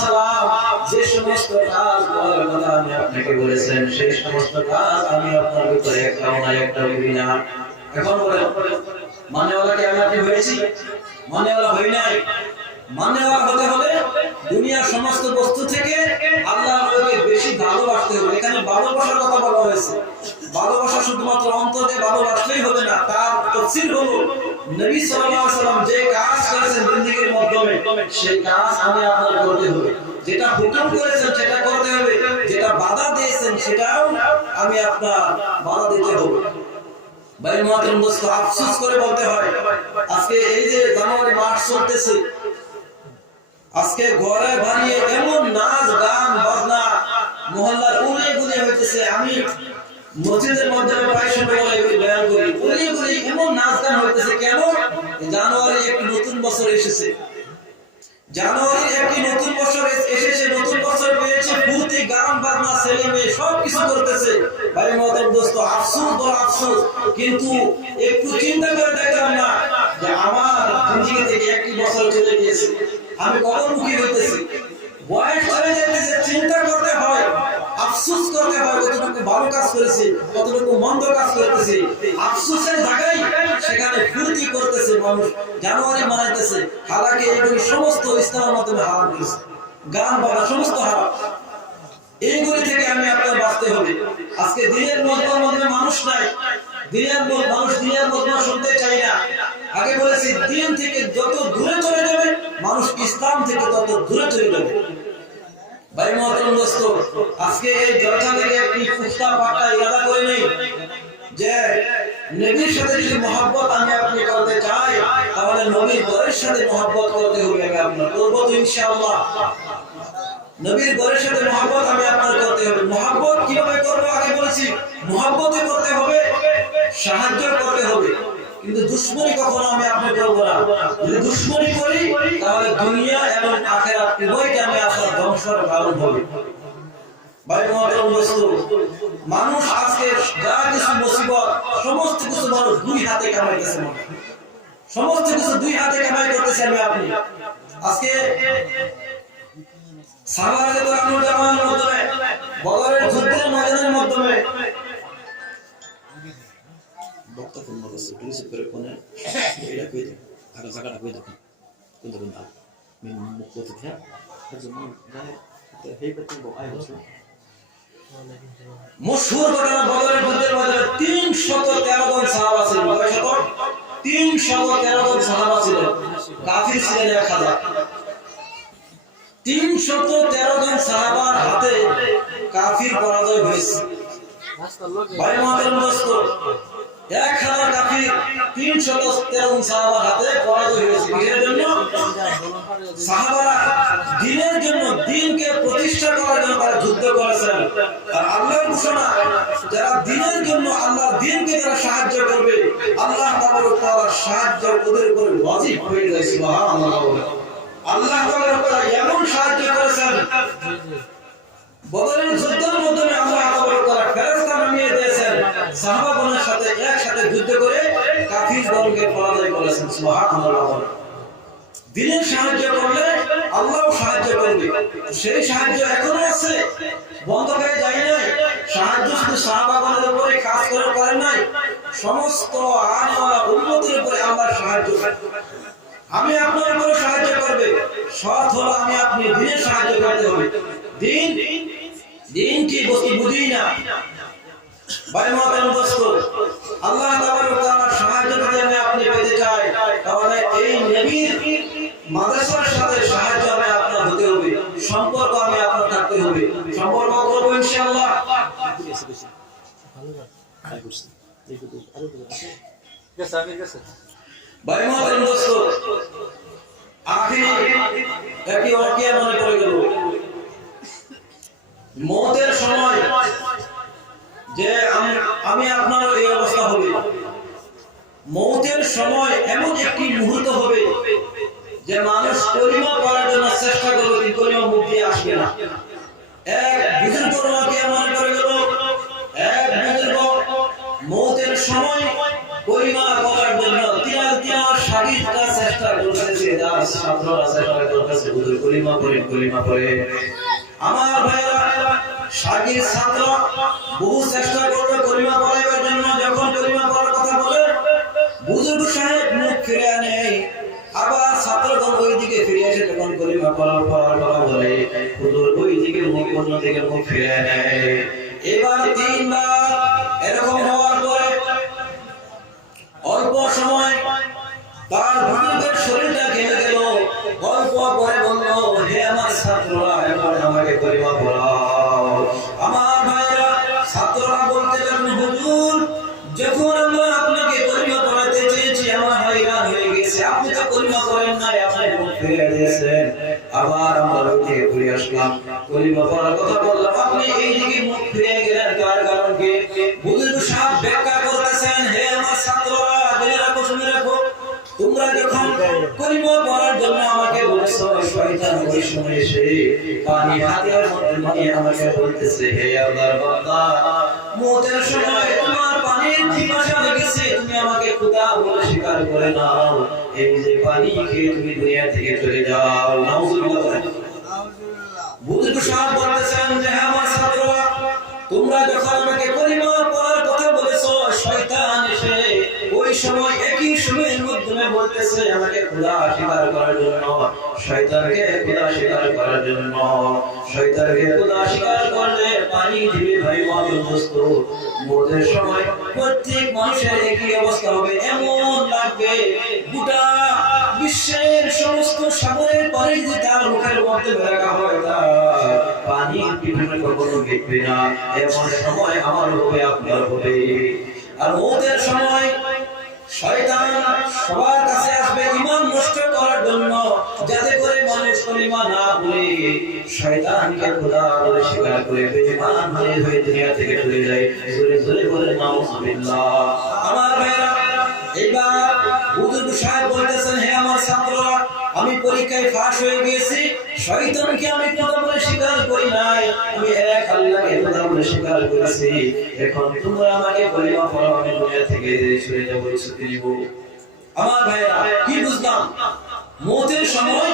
সালাম যে সমস্ত কাজ করার কথা আমি আপনাকে বলেছেন সেই সমস্ত কাজ আমি আপনার ভিতরে একটাও না একটা করি না। এখন বলেন মানেওয়ালা কি আমি আপনি হয়েছি? মানেওয়ালা হই নাই। মানেওয়ালা হতে হলে দুনিয়ার সমস্ত বস্তু থেকে আল্লাহকে বেশি ভালোবাসতে হবে। এখানে ভালোবাসার কথা বলা হয়েছে। ভালোবাসা শুধুমাত্র অন্তরে ভালোবাসলেই হবে না, তার তাফসীর হলো নবী সাল্লাল্লাহু আলাইহি ওয়াসাল্লাম যে কাজ করেছেন জিন্দেগীর মাধ্যমে সেই কাজ আমি আপনার করতে হবে। যেটা হুকুম করেছেন সেটা করতে হবে, যেটা বাধা দিয়েছেন সেটাও আমি আপনার বাধা দিতে হবে। ভাই মুআজ্জম দোস্ত, আফসোস করে বলতে হয় আজকে এই যে জানুয়ারি মাস চলতেছে, আজকে ঘরে বাড়িয়ে এমন নাচ গান বাজনা মহল্লার উড়ে গুড়ে হইতেছে। আমি মসজিদের মধ্যে প্রায় সময় বয়ান করি, উড়ে গুড়ে এমন নাচ গান হইতেছে। কেন? জানুয়ারি একটি নতুন বছর এসেছে, জানুয়ারি একটি নতুন বছর এসেছে, নতুন বছর পেয়েছে, ফুর্তি গান বাজনা ছেলে মেয়ে সবকিছু করতেছে। ভাই মুআজ্জম দোস্ত, আফসোস বড় আফসোস। কিন্তু একটু চিন্তা করে দেখলাম না যে আমার জিন্দেগি থেকে একটি বছর চলে গিয়েছে, আমি কবরমুখী হইতেছি, বয়স চলে যাইতেছে। চিন্তা করতে হয়, আফসোস করতে হয় কতটুকু ভালো কাজ করেছে, কতটুকু মন্দ কাজ করতেছে। আফসোসের জায়গায় সেখানে ফুর্তি করতেছে মানুষ, জানুয়ারি মানাইতেছে। হালাকে এইগুলি সমস্ত ইসলামের মাধ্যমে হারাম করেছে, গান বাজনা সমস্ত হারাম। এইগুলি থেকে আমি আপনার বাঁচতে হবে। আজকে দিনের মধ্যে মানুষ নাই, মানুষ দিনের মধ্যে শুনতে চাই না। আগে বলেছি দিন থেকে যত দূরে চলে যাবে মানুষ ইসলাম থেকে তত দূরে চলে যাবে। ভাই মুআজ্জম দোস্ত, আজকে এই জলসা থেকে একটি ফুসকা পাট্টা ইরাদা করে নেই যে নবীর সাথে যদি মহব্বত আমি আপনি করতে চাই তাহলে নবীর ঘরের সাথে মহব্বত করতে হবে। আমি আপনার করবো তো ইনশাআল্লাহ। নবীর ঘরের সাথে মহব্বত আমি আপনার করতে হবে। মহব্বত কিভাবে করবো? আগে বলেছি মহব্বতে করতে হবে, সাহায্য করতে হবে, কিন্তু দুশ্মনী কখনো আমি আপনি করবো না। যদি দুশ্মনী করি তাহলে দুনিয়া এবং আখিরাত উভয়কে আমি আপনার ধ্বংসের কারণ হবে। ভাই মুআজ্জম দোস্ত, মানুষ আজকে যা কিছু মুসিবত সমস্ত কিছু মানুষ দুই হাতে কামাইতেছে, সমস্ত কিছু দুই হাতে কামাই করতেছে। আমি আপনি আজকে সাহাবায়ে কেরামের জামানের মাধ্যমে, বদরের যুদ্ধের ময়দানের মাধ্যমে বক্তা ফোন করছে, পুলিশ করে কোনে এটা কই দেন আগা জায়গাটা কই দেন কোন দেন না মেন মুখ করতে থাকে একজন মানে হেই করতে আই হচ্ছে মশহুর ঘটনা। বদরের যুদ্ধের ময়দানে 313 জন সাহাবা ছিলেন। কত? 313 জন সাহাবা ছিলেন, কাফির ছিলেন 1000। 313 জন সাহাবার হাতে কাফির পরাজয় হয়েছে। ভাই মুআজ্জম দোস্ত, 1000 কাফির 313 জন সাহাবার হাতে পরাজয় হয়েছে। এর জন্য সাহাবারা দ্বীনের জন্য, দ্বীনকে প্রতিষ্ঠা করার জন্য তারা যুদ্ধ করেছেন। আর আল্লাহর ঘোষণা, যারা দ্বীনের জন্য আল্লাহর দ্বীনকে যারা সাহায্য করবে আল্লাহ তাআলার সাহায্য ওদের উপর ওয়াজিব হয়ে যায়। সুবহানাল্লাহ। আল্লাহ তাআলার উপর এমন সাহায্য করেছেন, বদরের যুদ্ধের মাধ্যমে আল্লাহ তাআলা ফেরেশতা নামিয়ে দিয়েছেন, সাহাবাগণের সাথে একসাথে যুদ্ধ করে কাফির দলকে পরাজয় করেছেন। সুবহানাল্লাহ। দ্বীনের সাহায্য করলে আল্লাহও সাহায্য করবে। সেই সাহায্য এখনো আছে, বন্ধ হয়ে যায় নাই। সাহায্য শুধু সাহাবাগণের উপরে কাজ করে পারে নাই, সমস্ত আনওয়ালা উম্মতের উপরে আল্লাহর সাহায্য আমি আপনার উপরে সাহায্য করবে। সৎ হলো আমি আপনি দ্বীনের সাহায্য করতে হবে। দ্বীন কি বস্তু বুঝি না। ভাই মুআজ্জম দোস্ত, আল্লাহ তাআলার সাহায্য যদি আমি আপনি পেতে চাই তাহলে এই নবীর মাদ্রাসার সাথে সাহায্য আমি আপনার হতে হবে, সম্পর্ক আমি আপনার থাকতে হবে। সম্পর্ক করব ইনশাআল্লাহ। ভাই মুআজ্জম দোস্ত, আখিরি একটি ওয়াকিয়া মনে পড়ে গেল। মওতের সময় যে আমি আপনার এই অবস্থা হবে, মওতের সময় এমন একটি মুহূর্ত হবে যে মানুষ কলিমা পড়ার জন্য চেষ্টা করবে কিন্তু কলিমা মুখ দিয়ে আসবে না। এক বুজুর্গ ওয়াকিয়া মনে পড়ে গেল। এক বুজুর্গ মওতের সময় কলিমা পড়ার জন্য তিনার শারীরিক চেষ্টা করতেছে, তার ছাত্ররা আছে সবাই বলতেছে হুজুর কলিমা পড়ে। আমার ভাইরা শাকির ছাত্র বহু চেষ্টা করলো কলিমা পড়াইবার জন্য। যখন কলিমা পড়ার কথা বলে বুজুর্গ সাহেব মুখ ফিরে আনে, আবার ছাত্রগণ ওই দিকে ফিরে এসে যখন কলিমা পড়ার কথা বলে হুজুর ওই দিকে মুখ অন্যদিকে মুখ ফিরে আনে। এবার 3 বার এরকম হওয়ার পরে অল্প সময় তার বুজুর্গের শরীরটা ঘেমে গেল। অল্প পরে বলল, হে আমার ছাত্ররা, এবার আমাকে কলিমা পড়াও। আমার ভাইরা ছাত্ররা বলতে লাগলো, হুজুর যখন আমরা আপনাকে কলিমা পড়াতে চেয়েছি আমার হয়রান হয়ে গেছে, আপনি তো কলিমা করেন নাই, আপনি মুখ ফিরিয়ে দিয়েছেন। আবার আমরা ওই দিকে ঘুরে আসলাম, কলিমা পড়ার কথা বললাম, আপনি এই দিকে মুখ ফিরিয়ে গেলেন, তার কারণ কি? বুজুর্গ সাহেব ব্যাখ্যা করতেছেন, হে আমার ছাত্ররা, শুনে রাখো, তোমরা যখন কলিমা পড়ার জন্য আমাকে বলেছো, শয়তান ওই সময় এসে পানি হাতের মধ্যে নিয়ে আমাকে বলতেছে, হে আল্লাহর বান্দা, মওতের সময় তোমার পানির পিপাসা লেগেছে, তুমি আমাকে খোদা বলে স্বীকার করে নাও, এই যে পানি খেয়ে তুমি দুনিয়া থেকে চলে যাও। নাউজুবিল্লাহ। বুজুর্গ সাহেব বলতেছেন যে হে আমার ছাত্ররা, তোমরা যখন আমাকে কলিমা পড়ার কথা বলেছো, শয়তান এসে ওই সময় একই সময়ের মাধ্যমে বলতেছে আমাকে খোদা স্বীকার করার জন্য, শয়তানকে খোদা স্বীকার করার জন্য। শয়তানকে খোদা স্বীকার করলে পানি দিবে ভাই মাতুল বস্তু। মওতের সময় প্রত্যেক মানুষের একই অবস্থা হবে, এমন লাগবে গোটা বিশ্বের সমস্ত সাগরের পানি যদি তার মুখের মধ্যে রাখা হয়, তার পানি পিপাসা কখনো মিটবে না। এমন সময় আমার হবে, আপনার হবে। আর মওতের সময় শয়তান সবার কাছে আসবে ঈমান নষ্ট করার জন্য, যাতে করে মানুষ কলিমা না বলে শয়তানকে খোদা বলে স্বীকার করে বেঈমান হয়ে দুনিয়া থেকে চলে যায়। জোরে জোরে বলে নাউজুবিল্লাহ। আমার ভাইরা, এবার বুজুর্গ সাহেব বলতেছেন, হে আমার ছাত্ররা, আমি পরীক্ষায় ফাঁস হয়ে গিয়েছি, শয়তানকে আমি খোদা বলে স্বীকার করি নাই, আমি এক আল্লাহকে খোদা বলে স্বীকার করেছি। এখন তোমরা আমাকে কলিমা পড়াও, আমি দুনিয়া থেকে সরে যাব, ছুটি নিব। আমার ভাইরা, কি বুঝলাম? মওতের সময়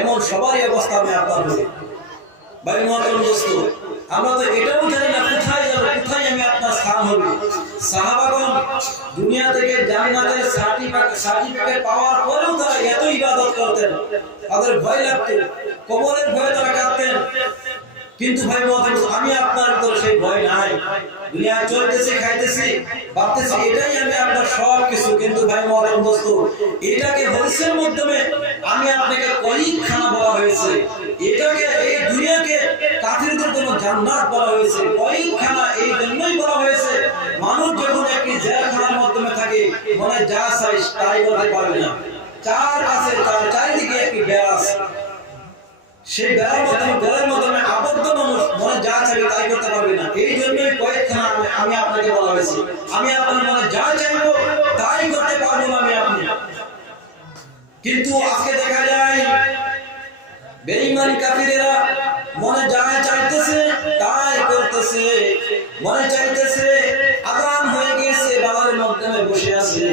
এমন সবারই অবস্থা আমি আপনার বলি। ভাই মহতরম দোস্ত, আমরা তো এটাও জানি না কোথায় যাব, কোথায় আমি আপনার স্থান হবে। সাহাবাগণ দুনিয়া থেকে জান্নাতের সার্টিফিকেট পাওয়ার পরেও তারা এত ইবাদত করতেন, তাদের ভয় লাগতো, কবরের ভয়ে তারা কাঁদতেন। কিন্তু ভাই মহতরম, আমি আপনার ভিতরে সেই ভয় নাই। দুনিয়ায় চলতেছি, খাইতেছি, ভাবতেছি এটাই আমি আপনার সব কিছু। কিন্তু ভাই মহতরম দোস্ত, এটাকে হাদিসের মাধ্যমে আমি আপনাকে কয়েকখানা বলা হয়েছে, এটাকে এই দুনিয়াকে কাফিরদের জন্য জান্নাত বলা হয়েছে। কয়েকখানা এই জন্যই বলা হয়েছে, মানুষ যখন একটি জেলখানার মাধ্যমে থাকে, মনে যা চাই তাই বলতে পারবে না। চার কাছে তার চারিদিকে একটি বেড়া আছে, সেই বেড়ার মাধ্যমে আবদ্ধ মানুষ মনে যা চাইবে তাই করতে পারবে না। এই জন্যই কয়েকখানা আমি আপনাকে বলা হয়েছে, আমি আপনার মনে যা চাইবো তাই করতে পারবো না আমি আপনি। কিন্তু আজকে দেখা যায় বেঈমান কাফিরেরা মনে যা চাইতেছে তাই করতেছে, মনে চাইতেছে আযান হয়ে গেছে, বাবার মাধ্যমে বসে আছে।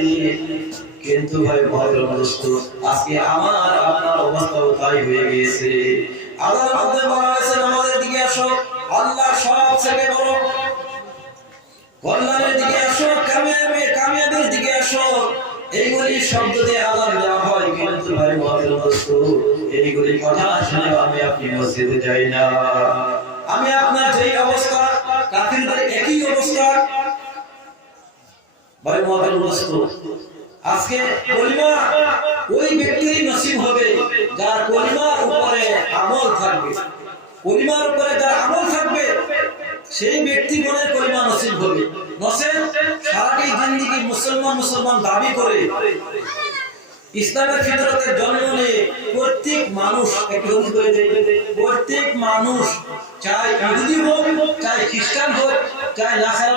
কিন্তু ভাই মহতরম দোস্ত, আজকে আমার আপনার অবস্থাও তাই হয়ে গিয়েছে। আল্লাহর মধ্যে বলা হয়েছে, নামাজের দিকে আসো, আল্লাহ সবথেকে বড়, কল্যাণের দিকে আসো, কামিয়াবির দিকে আসো, এইগুলি শব্দ দিয়ে আযান দেওয়া হয়। কিন্তু ভাই মহতরম দোস্ত, এইগুলি কথা শুনে আমি আপনি মসজিদে যাই না। আমি আপনার যেই অবস্থা, কাফিরদের একই অবস্থা। ভাই মহতরম দোস্ত, আজকে কলিমা ওই ব্যক্তিরই নসিব হবে যার কলিমার উপরে আমল থাকবে। কলিমার উপরে যার আমল থাকবে সেই ব্যক্তি মনে কলিমা নসিব হবে। নসিব সারাটি জিন্দেগি মুসলমান দাবি করে ইসলামের ফিতরতের জন্ম নিয়ে প্রত্যেক মানুষ, প্রত্যেক মানুষ চাই ইহুদি হোক, চাই খ্রিস্টান হোক, চাই নাসারা